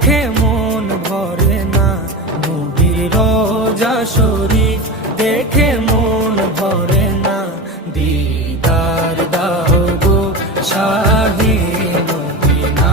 দেখে মন ভরে না। নবীর রোজা শরীফ দেখে মন ভরে না। দিদার দাহ গো শাহী নদী না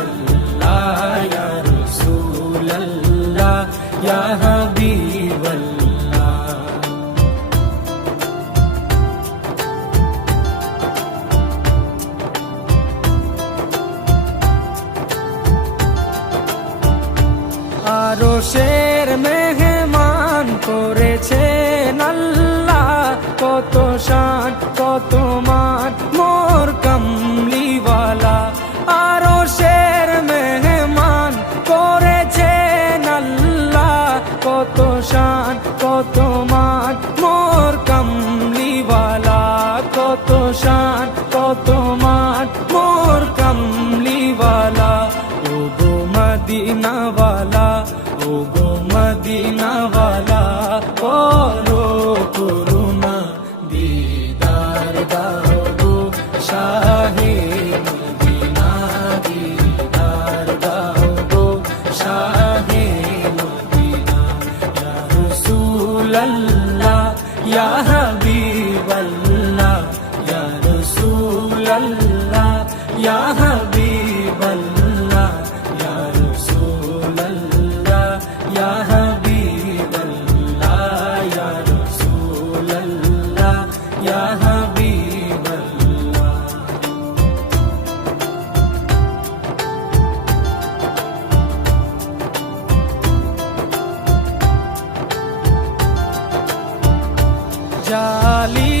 শের মেহমান করেছে আল্লাহ। কত শান, কত মান, মোর কমলিওয়ালা। আরও শের মেহমান করেছে আল্লাহ। কত শান, কত মান, মোর কমলিওয়ালা। কত শান, কত 呀。जाली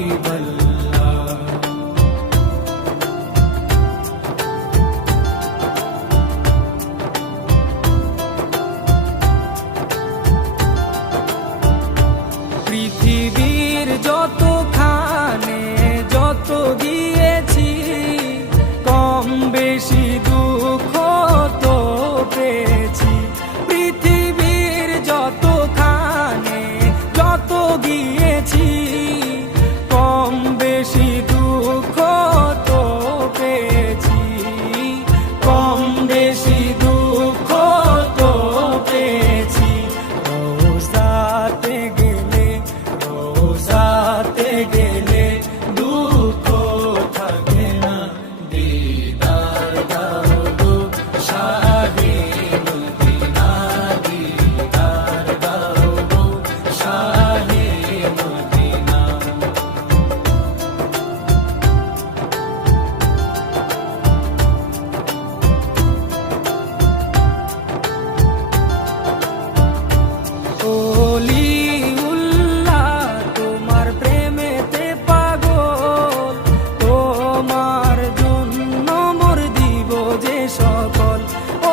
সকল।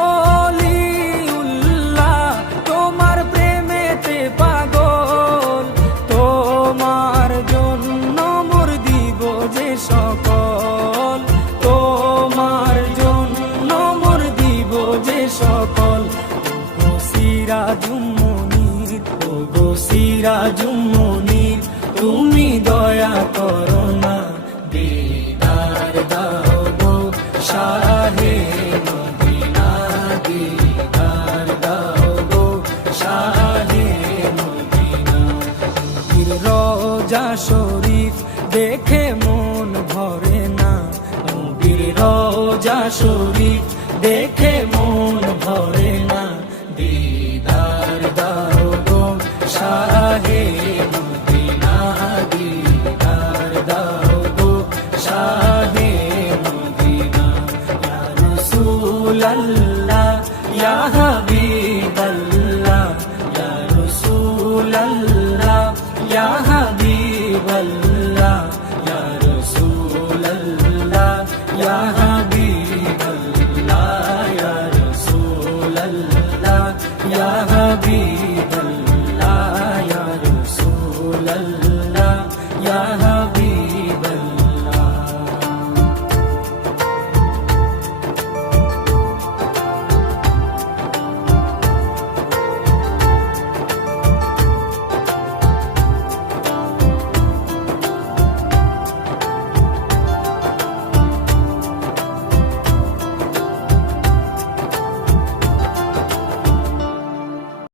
অলি উল্লাহ তোমার প্রেমেতে পাগল। তোমার জন্য মোর দিব যে সকল। তোমার জন্য মোর দিব যে সকল। সিরাজুমনির ও গো সিরাজুমনির তুমি দ শরীফ দেখে মন ভরে না। দিদার দাও গো শাহে মদিনা দিদার দাও illallah ya